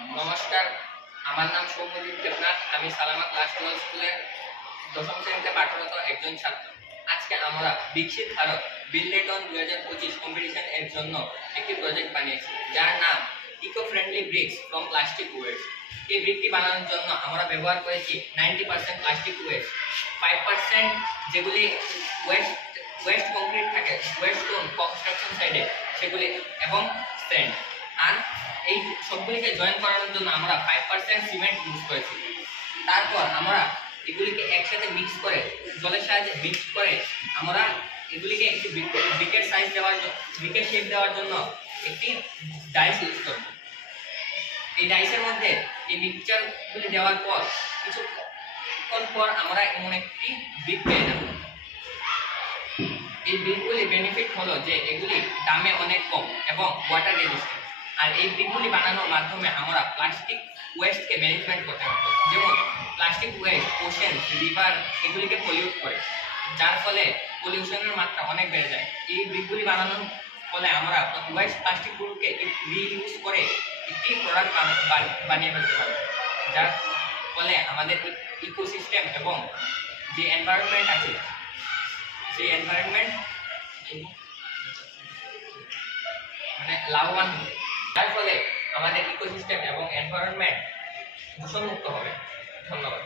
নমস্কার, আমার নাম সৌম্যদীপ দেবনাথ। আমি সালামা ক্লাস 12 স্কুলের দশম শ্রেণীতে পাঠরত একজন ছাত্র। আজকে আমরা বিকশিত ভারত বিলডেটন 2025 কম্পিটিশন এর জন্য একটি প্রজেক্ট বানিয়েছি, যার নাম eco friendly bricks from plastic waste. এই ব্রিকটি বানানোর জন্য আমরা ব্যবহার করেছি 90% প্লাস্টিক ওয়েস্ট, 5% যেগুলি ওয়েস্ট কংক্রিট থাকে, ওয়েস্ট স্টোন কনস্ট্রাকশন সাইডে সেগুলি, এবং স্যান্ড। আর এই সবগুলিকে জয়েন করানোর জন্য আমরা 5% সিমেন্ট ইউজ করেছি। তারপর আমরা এগুলিকে একসাথে মিক্স করে, জলের সাহায্যে মিক্স করে আমরা এগুলিকে একটি ব্রিকের সাইজ দেওয়ার জন্য, ব্রিকের শেপ দেওয়ার জন্য একটি ডাইস ইউজ করব। এই ডাইসের মধ্যে এই মিক্সচারগুলি দেওয়ার পর কিছুক্ষণ পর আমরা এমন একটি ব্রিক পেয়ে যাব। এই ব্রিকগুলি বেনিফিট হলো যে এগুলি দামে অনেক কম এবং ওয়াটার রেজিস্ট্যান্ট। আর এই ব্রিকগুলি বানানোর মাধ্যমে আমরা প্লাস্টিক ওয়েস্টকে ম্যানেজমেন্ট করতে পারবো। যেমন প্লাস্টিক ওয়েস্ট ওশেন, রিভার এগুলিকে পলিউট করে, যার ফলে পলিউশনের মাত্রা অনেক বেড়ে যায়। এই ব্রিকগুলি বানানোর ফলে আমরা ওয়েস্ট প্লাস্টিকগুলোকে রিইউজ করে একটি প্রোডাক্ট বানিয়ে ফেলতে পারবো, যার ফলে আমাদের ইকোসিস্টেম এবং যে এনভায়রনমেন্ট আছে সেই এনভায়রনমেন্ট লাভবান হবে। যার ফলে আমাদের ইকোসিস্টেম এবং এনভায়রনমেন্ট দূষণমুক্ত হবে। ধন্যবাদ।